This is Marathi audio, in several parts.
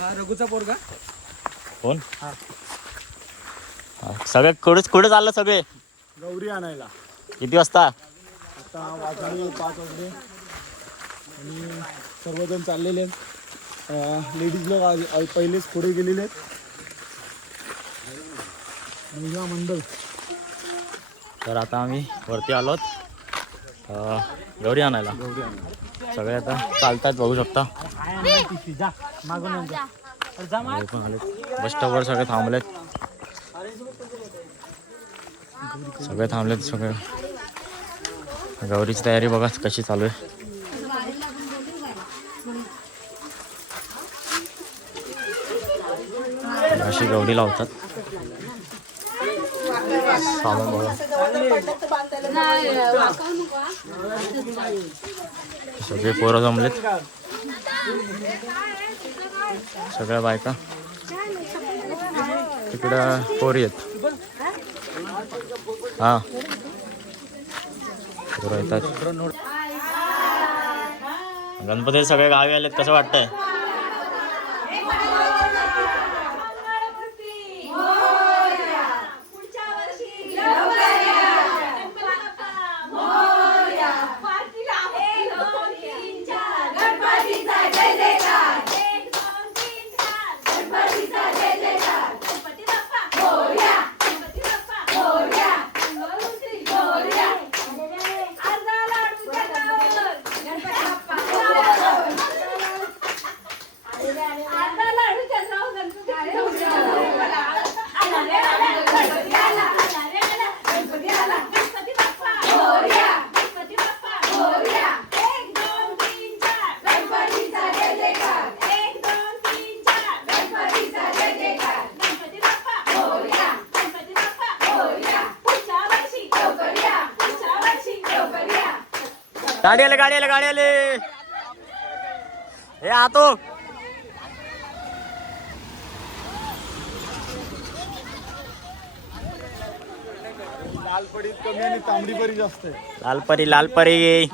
रघुचा पोरगा कोण? सगळे कुठे चाललं सगळे? गौरी आणायला. किती वाजता? आता वाजले 5 वाजले आणि सर्वजण चाललेले आहेत. लेडीज लोक पहिलेच पुढे गेलेले आहेत. महिला मंडळ. तर आता आम्ही वरती आलोत गौरी आणायला. सगळे आता चालतात बघू शकता. बस स्टॉपवर सगळे थांबलेत. सगळे गौरीची तयारी बघा कशी चालू आहे. अशी गौरी लावतात. सामान बघा. सगळे पोरं जमलेत. सगळ्या बायका तिकडं पोरी आहेत. हा पोरं येतात. गणपती सगळे गावी आलेत. कसं वाटतंय? गाडी आले. हे आतो लाल परी कमी आणि तांबडी परी जास्त आहे. लाल परी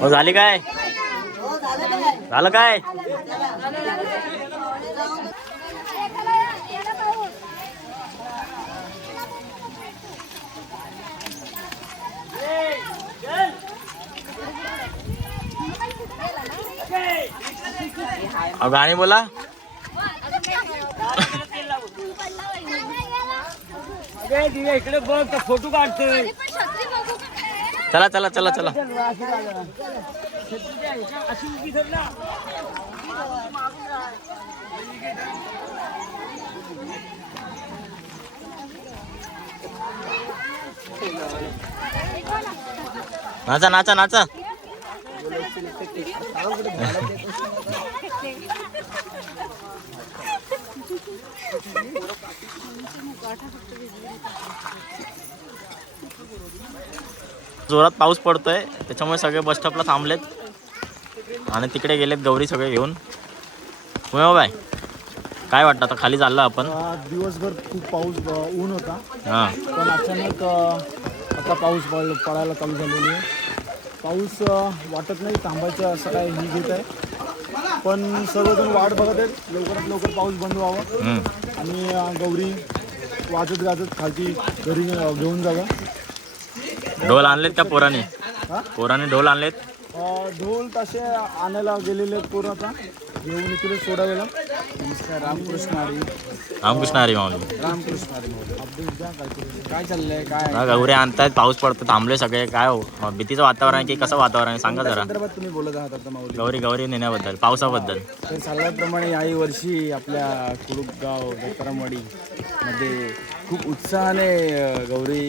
हो झाली काय? झालं काय? गाणी बोला. इकडे बघ फोटो काढतोय. चला. नाचा. जोरात पाऊस पडतोय त्याच्यामुळे सगळे बस स्टॉपला थांबलेत आणि तिकडे गेलेत गौरी सगळे घेऊन. बाय काय वाटतं आता खाली चाललं आपण? दिवसभर खूप पाऊस ऊन होता. हां पण अचानक आता पाऊस पडायला चालू झालेली आहे. पाऊस वाटत नाही थांबायचं असं काय ही घेत आहे. पण सर्वजण वाट बघत आहेत लवकरात लवकर पाऊस बंद व्हावा आणि गौरी वाजत गाजत खालती घरी घेऊन जावं. ढोल आणलेत का पोराने? ढोल आणलेत. ढोल तसे आणायला गेलेले आहेत पोरं. आता घेऊन इकडे सोडावेला. नमस्कार. रामकृष्ण हरी माऊली. रामकृष्ण हरी माऊली. काय चाललंय? काय गौरी आणतायत. पाऊस पडतो. थांबले सगळे. काय हो भीतीचं वातावरण आहे की कसं वातावरण आहे सांगा जरा. तुम्ही बोलत आहात आता माऊली गौरी नेण्याबद्दल पावसाबद्दल. तर सांगितल्याप्रमाणे याही वर्षी आपल्या कुडुपगाव दत्तारामवाडी मध्ये खूप उत्साहाने गौरी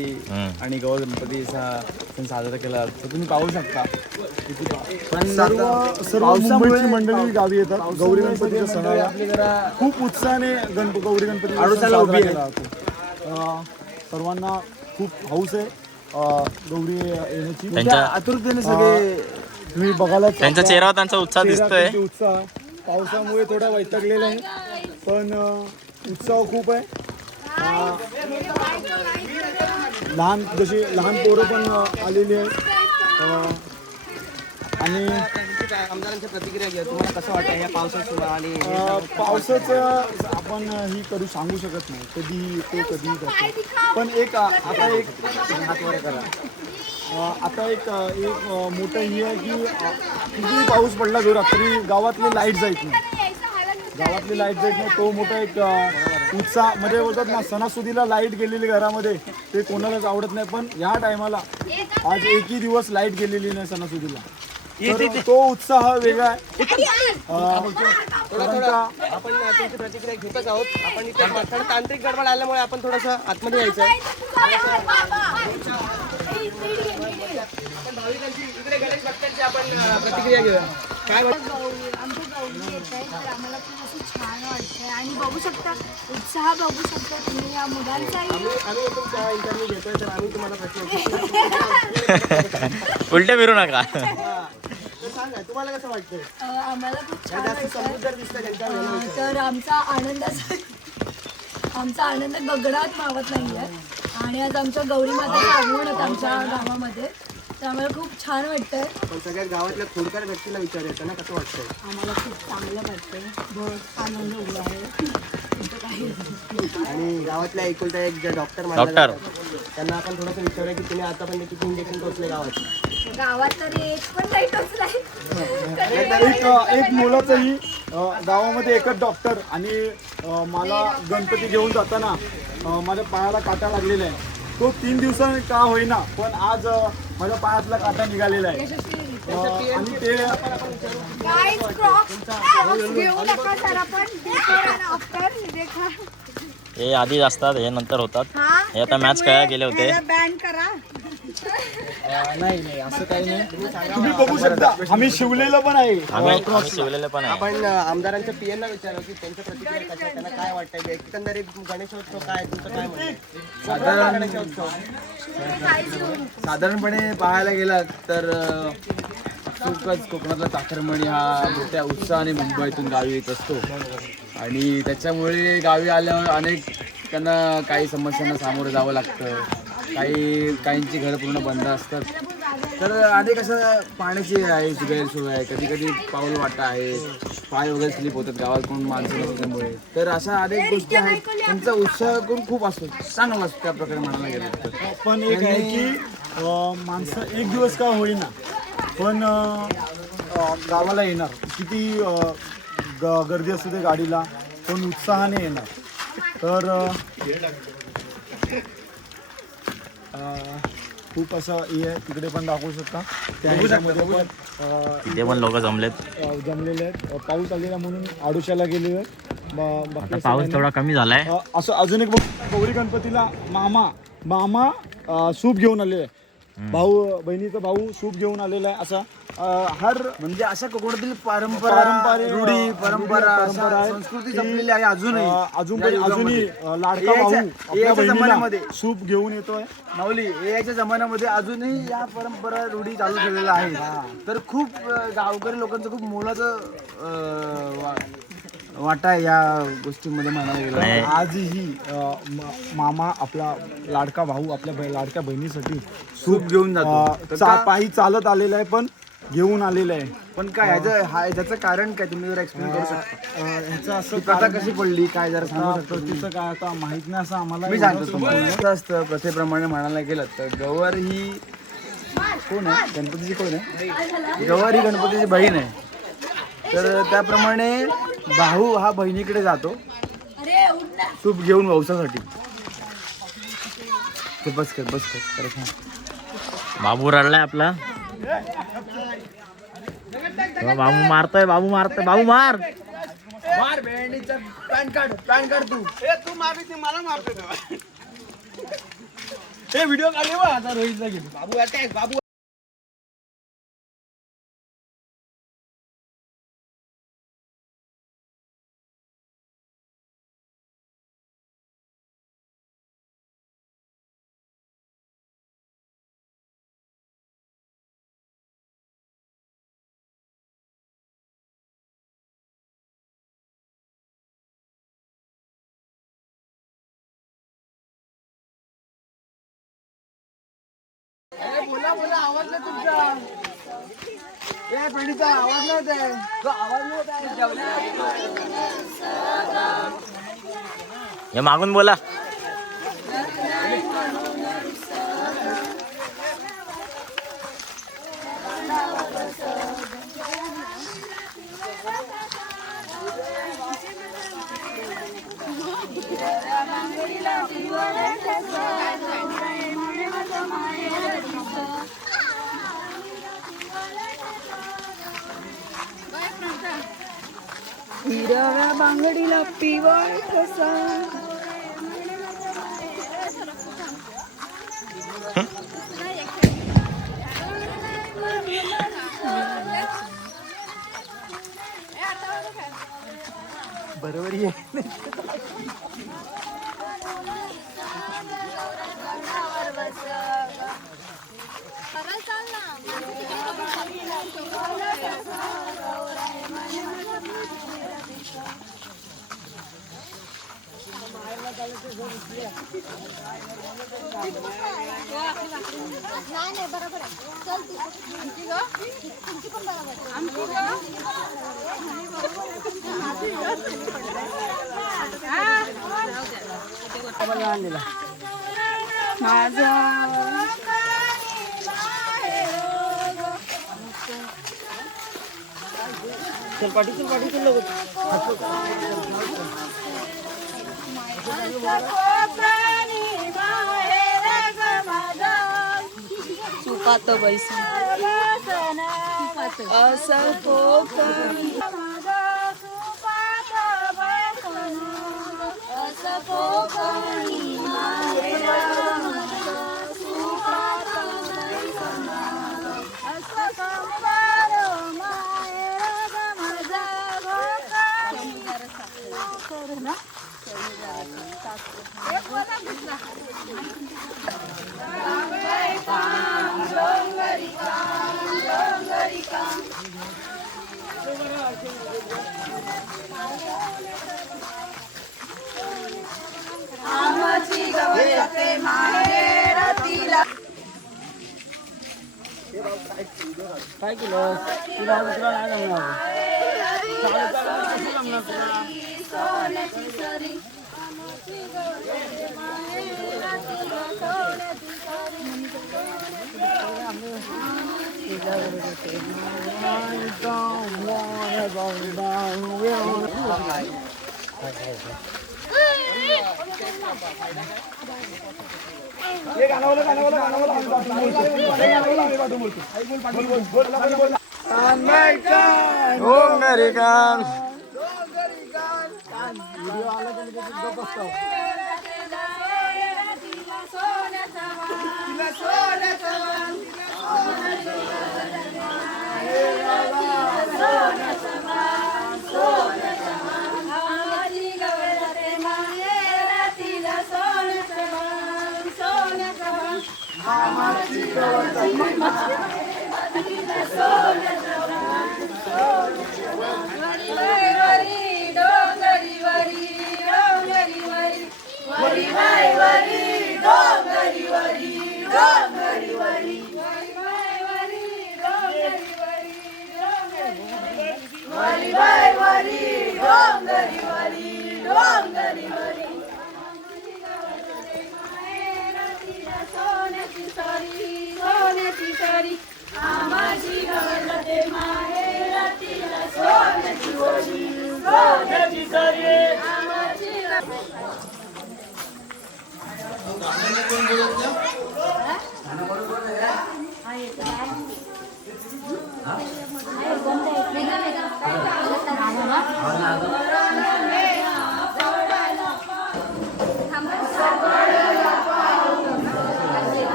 आणि गौर गणपतीचा सण साजरा केला. तर तुम्ही पाहू शकता. पण सर्व मुंबईची मंडळी गावी येतात गौरी गणपतीच्या सणाला. खूप उत्साहाने गौरी गणपती साजरा केला जातो. सर्वांना खूप हौस आहे गौरी येण्याची. त्यांच्या आतुरतेने सगळे तुम्ही बघायला त्यांच्या चेहऱ्यावर त्यांचा उत्साह दिसतोय. उत्साह पावसामुळे थोडा वैतागलेला आहे पण उत्साह खूप आहे. जशी लहान पोरं पण आलेली आहेत आणि आमदारांच्या प्रतिक्रिया घ्या. तुम्हाला कसं वाटतं या पावसाचं आणि पावसाचं आपण ही करू सांगू शकत नाही, कधी येतो कधी जातो. पण आता एक हातवर करा. आता एक मोठं ही आहे की किती पाऊस पडला जोरात तरी गावातली लाईट जायत नाही. तो मोठा एक उत्साह म्हणजे बोलतात ना, सणासुदीला लाईट गेलेली घरामध्ये ते कोणालाच आवडत नाही. पण ह्या टायमाला आज एकही दिवस लाईट गेलेली नाही सणासुदीला, तर तो उत्साह वेगळा आहे. आपण तुमची प्रतिक्रिया घेतच आहोत. आपण इथे थोडं तांत्रिक गडबड आल्यामुळे आपण थोडंसं आतमध्ये यायचं. भाविकांची इकडे गणेश भक्तांची आपण प्रतिक्रिया घेऊया. काय आमच्या गौरी येत आहे तर आम्हाला खूप असं छान वाटतंय आणि बघू शकता उत्साह बघू शकता तुम्ही या मुलांचाही. आम्ही तुमचा इंटरव्ह्यू घेतोय तर आम्ही तुम्हाला प्रश्न उलटे फिरू नका. तर सांगा तुम्हाला कसं वाटतंय? आम्हाला खूप छान जास्त वाटतंय. समुद्र दिसतं त्यांच्या तर आमचा आनंद गगनात मावत नाही आहे. आणि आज आमच्या गौरी माताचं आगमन होतं आमच्या गावामध्ये, तर आम्हाला खूप छान वाटतंय. पण सगळ्या गावातल्या खोडकर व्यक्तीला विचारायचं ना कसं वाटतंय? आम्हाला खूप चांगलं वाटतंय. बहुत आनंद उभा आहे. आणि गावातल्या एकुलता एक जे डॉक्टर डॉक्टर. त्यांना आपण थोडंसं विचारूया की तुम्ही आतापर्यंत किती इंजेक्शन टोचले गावात? तरी एक पण नाही टोचलाय. एक मुलाचंही गावामध्ये एकच डॉक्टर आणि मला गणपती घेऊन जाताना माझ्या पायाला काटा लागलेला आहे. तो 3 दिवसांनी का होईना पण आज माझ्या पायातला काटा निघालेला आहे. आणि ते Guys, Crocs घेऊ नका जरा पण. Before and after देखा. हे आधी असतात, हे नंतर होतात. हे आता मॅच खेळायला गेले होते. बॅन करा. नाही असं काही नाही. तुम्ही बघू शकता आम्ही शिवलेलं पण आहे. आम्ही शिवलेले पण आहे. आपण आमदारांच्या पीएनना विचारू की त्यांच्या प्रतिक्रिया कशा आहेत, त्यांना काय वाटतंय एकंदरीत गणेशोत्सव काय तुमचं काय म्हणणं आहे? गणेशोत्सव साधारणपणे पाहायला गेलात तर खूपच कोकणातला चाकरमणी हा मोठ्या उत्साहाने मुंबईतून गावी येत असतो आणि त्याच्यामुळे गावी आल्यावर अनेक त्यांना काही समस्यांना सामोरं जावं लागतं. काहींची घरं पूर्ण बंद असतात, तर अनेक असं पाण्याची आहे गैरसोय आहे, कधी कधी पाऊल वाटा आहे, पाय वगैरे स्लिप होतात गावात कोण माणसं नसल्यामुळे. तर अशा अनेक गोष्टी आहेत. त्यांचा उत्साह करून खूप असतो, चांगला असतो त्या प्रकारे म्हणायला गेलं तर. पण एक आहे की माणसं एक दिवस का होईना पण गावाला येणार. किती गर्दी असते ते गाडीला पण उत्साहाने येणार. तर खूप असं हे आहे. तिकडे पण दाखवू शकता त्या ह्याच्यामध्ये पण इथे पण लोक जमलेत. जमलेले आहेत. पाऊस आलेला म्हणून आडोशाला गेलेले आहेत. आता पाऊस थोडा कमी झालाय. असं अजून एक गौरी गणपतीला मामा सूप घेऊन आले. भाऊ बहिणीचा भाऊ सूप घेऊन आलेला आहे. असा हर म्हणजे अशा कोकणातील पारंपरिक रूढी परंपरा संस्कृती जपलेली आहे अजूनही लाडका भाऊ आपल्या बहिणीला सूप घेऊन येतोय. माऊली याच्या जमान्यामध्ये अजूनही या परंपरा रूढी चालू ठेवलेल्या आहेत. तर खूप गावकरी लोकांचं खूप मोलाचं वाटा आहे या गोष्टींमध्ये म्हणायला गेलं. आजही मामा आपला लाडका भाऊ आपल्या लाडक्या बहिणीसाठी सूप घेऊन जातो. पायी चालत आलेला आहे पण घेऊन आलेलं आहे. पण काय ह्याचं कारण काय तुम्ही जरा एक्सप्लेन करू शकता? ह्याचं असं प्रथा कशी पडली काय जरा सांगू शकता? तिचं काय आता माहित नाही असं आम्हाला. मी सांगतो तुम्हाला. कसं असतं प्रथेप्रमाणे म्हणायला गेलं तर गौर ही कोण आहे? गणपतीची कोण आहे? गौर ही गणपतीची बहीण आहे. तर त्याप्रमाणे भाऊ हा बहिणीकडे जातो सूप घेऊन वंशासाठी. बस कर. बाबू रडलाय आपला. बाबू मारतोय. बाबू मार. पॅन कार्ड तू मला मारतो. हे व्हिडिओ काढले बा आता रोहितला गेलो. बाबू बोला बोला आवाज नाही तुमचा या पिढीचा आवाज नव्हता तो आवाज नव्हता हे मागून बोला. हिरव्या बांगडीला पिवळ कसा. बरोबर आहे नाही बरोबर आहे. चल तुमची पण बरोबर माझा चल पाठी चल लोक सुपात बैस असं कोकणी असं कोकणी आमची गवळते माहेर तिला काय केलं तुला दुसरा नाही जमणार सोन्याची सरी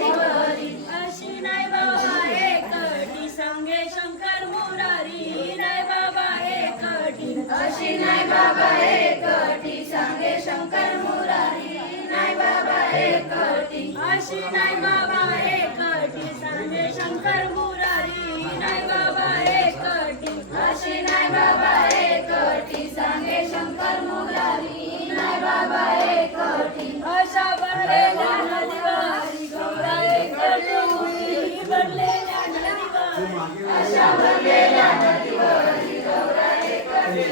अशी नाही बाबा एकटी संगे शंकर अशी नाही बाबा एकटी सांगे शंकर मुरारी नाही बाबा एकटी अशी नाही बाबा एकटी सांगे शंकर मुरारी नाही बाबा एकटी अशी नाही बाबा एकटी सांगे शंकर मुरारी नाही बाबा एकटी अशा भरलेल्या नदीवारी गौरा एकटी भरलेल्या नदीवारी अशा भरलेल्या नदीवारी गौरा एकटी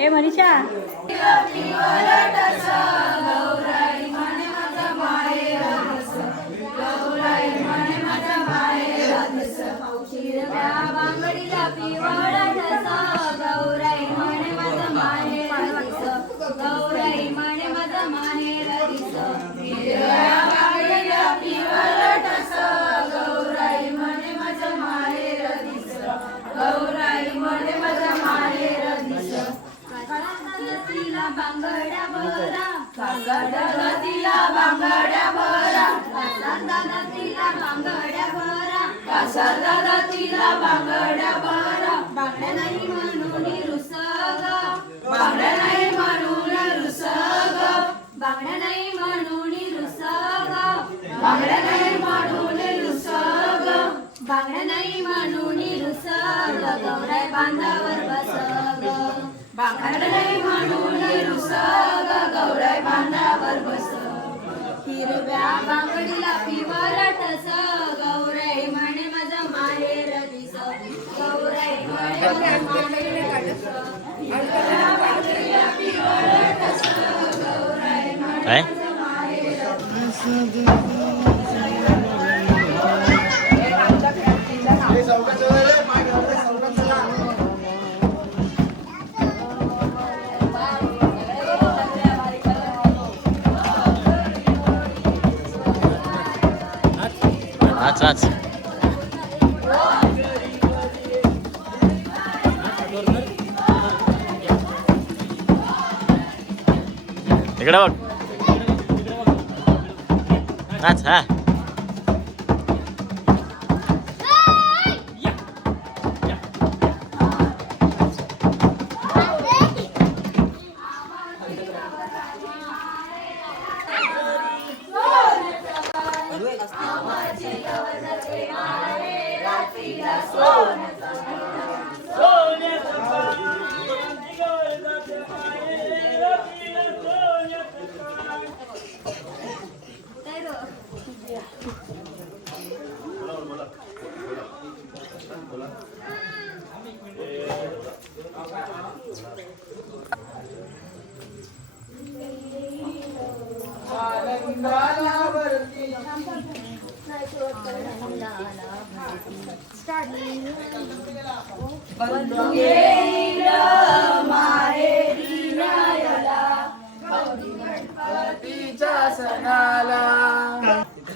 ए मनीषा बांगडीला पिवळा ठसा गौराई म्हणे माझा माहेर दिस गौराई म्हणे माझा माहेर दिस बांगडीला पिवळा ठसा गौराई म्हणे माझा माहेर दिस गौराई म्हणे माझा माहेर दिस तिला बांगड्या भरा तिला बांगड्या भरा तिला बांगड्या भरा दादा तिला बांगड्या भरा बांगड्या नाही म्हणून रुसग बांगड्या नाही म्हणून रुसग बांगड्या नाही म्हणून रुसग बांगड्या नाही म्हणून रुसग बांगड्या नाही म्हणून रुसग गौराई बांधावर बसग बांगड्या नाही म्हणून रुसग गौराई बांधावर बस हिरव्या बांगडीला पिवळा ठस गौराई म्हणे माझा माहेर दिस गौराई म्हणे माझा माहेर दिस हिरव्या बांगडीला पिवळा ठस गौराई म्हणे माझा माहेर नाच इकडे बघ नाच हा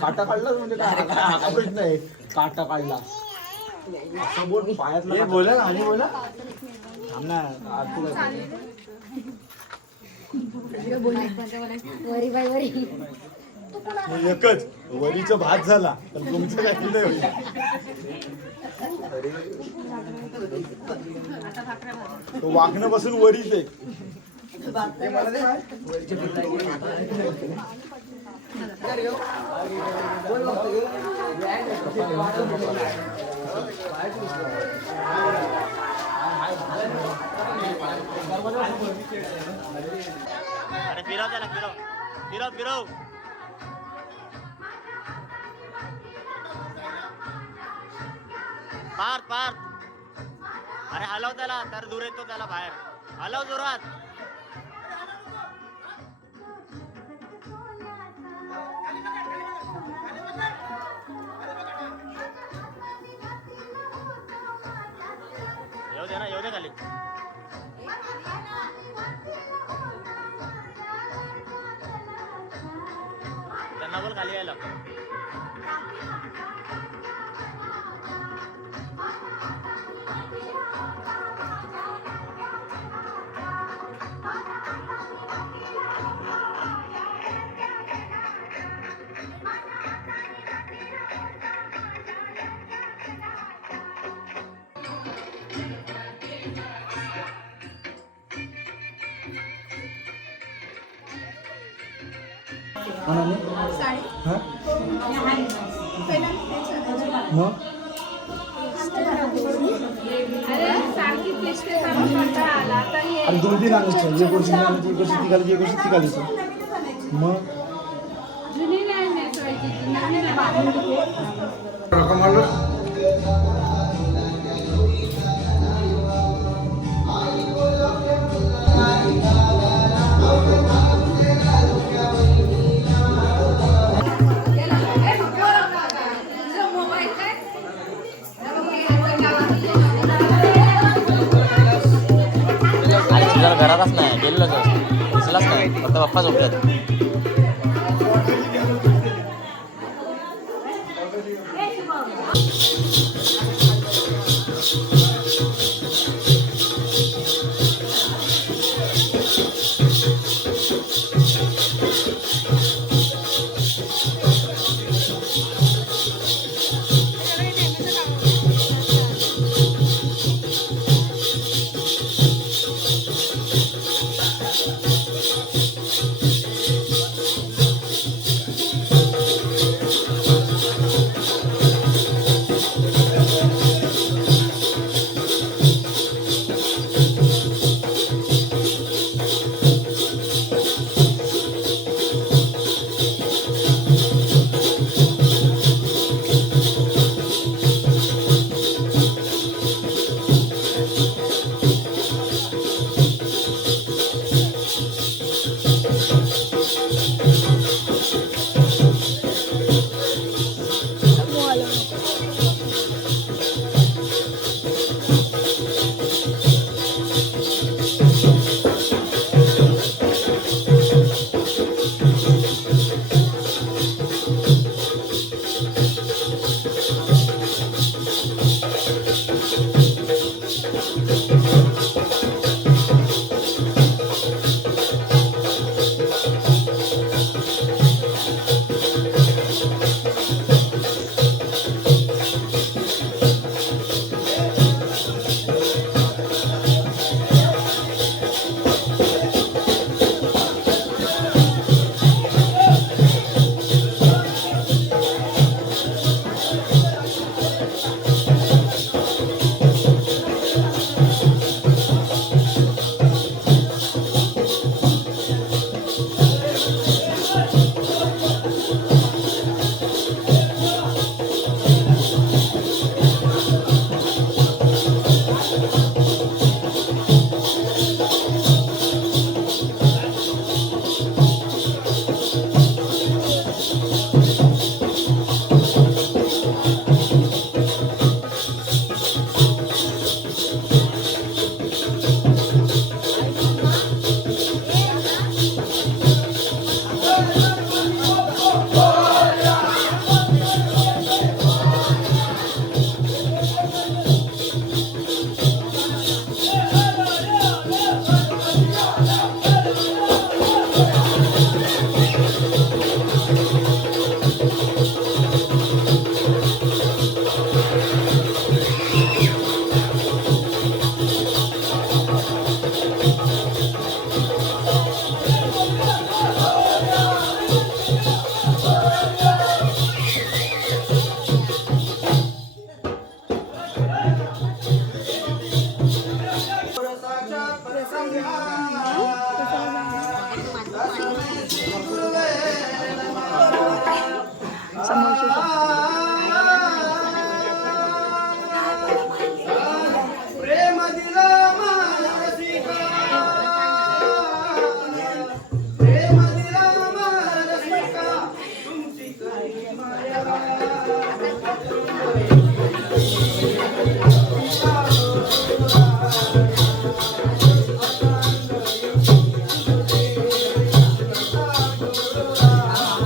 काटा काढला म्हणजे काय हा प्रश्न आहे. काटा काढला असं बोल पायातला बोला आणि बोला थांब ना वरी बाय वरी एकच वरीचा भात झाला तर तुमचं काही नाही होईल. तो वाकणं बसून वरीच आहे. अरे फिरव त्याला फिरव फिरव फिरव पार्थ पार्थ अरे हलव त्याला तर दूर येतो त्याला बाहेर हलव जोरात येऊ दे खाली त्यांना बोल खाली यायला हा? मग अरे 2-3 आणायचं. एक वर्षी आणायची, एक वर्षी ती घालायची, एक वर्षी ती घालायची. मग अरे तुझ्या घरातच नाही गेलेलो दिसलाच नाही फक्त पप्पा झोपल्यात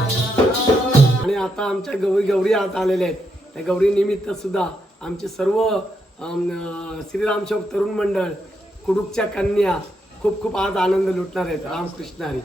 आणि आता आमच्या गौरी आता आलेल्या आहेत. त्या गौरी निमित्त सुद्धा आमचे सर्व श्रीराम शोक तरुण मंडळ कुडूकच्या कन्या खूप खूप आज आनंद लुटणार आहेत. रामकृष्ण हरी.